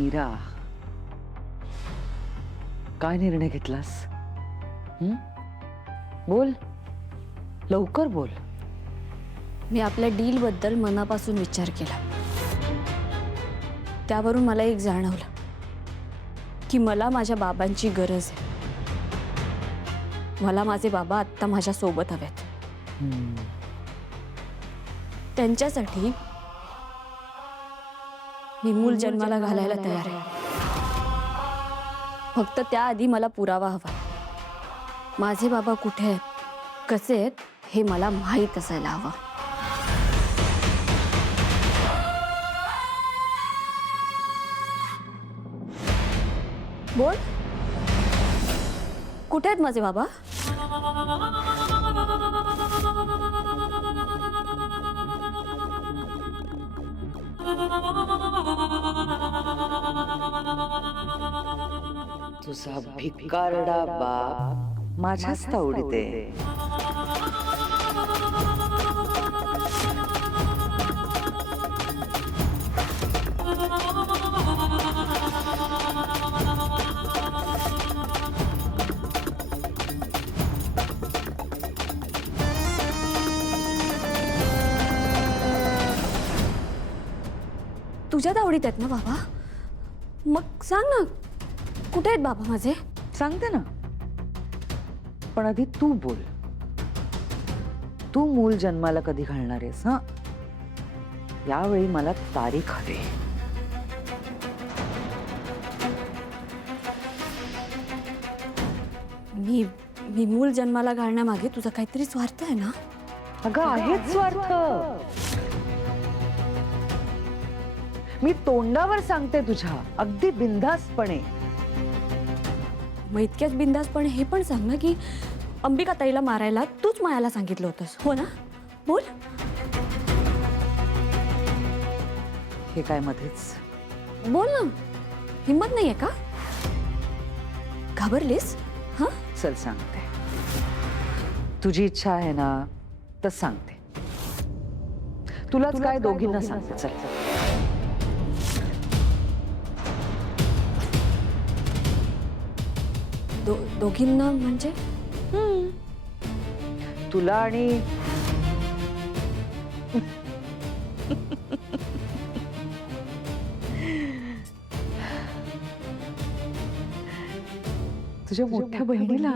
मीरा, काय निर्णय घेतलास? बोल, लवकर बोल. मी आपल्या डील बद्दल मनापासून विचार केला. त्यावरून मला एक जाणवलं की मला माझ्या बाबांची गरज आहे. मला माझे बाबा आत्ता माझ्या सोबत हवेत. त्यांच्यासाठी मी मूल जन्माला घालायला तयार आहे. फक्त त्याआधी मला पुरावा हवा. माझे बाबा कुठे आहेत, कसे आहेत हे मला माहीत असायला हवं. बोल, कुठे आहेत माझे बाबा? तुझा भिकारडा बाप माझ्याच तावडीत आहे. तुझ्या तावडीत आहेत ना बाबा? मग सांग ना, कुठे आहेत बाबा माझे? सांगते ना, पण आधी तू बोल. तू मूल जन्माला कधी घालणार आहेस? हा, यावेळी मला तारीख हवी. मी मूल जन्माला घालण्यामागे तुझा काहीतरी स्वार्थ आहे ना? अगं, आहेच स्वार्थ. मी तोंडावर सांगते तुझ्या, अगदी बिनधास्तपणे. मग इतक्याच बिंदासपणे हे पण सांग ना की अंबिका ताईला मारायला तूच मायाला सांगितलं होतंस, हो ना? बोल. हे काय मध्येच? बोल ना, हिम्मत नाहीये का? घाबरलीस? हा, चल सांगते. तुझी इच्छा आहे ना, तर सांगते. तुलाच काय दोघींना सांगते. चल. दोघींना म्हणजे? तुला आणि तुझ्या मोठ्या बहिणीला.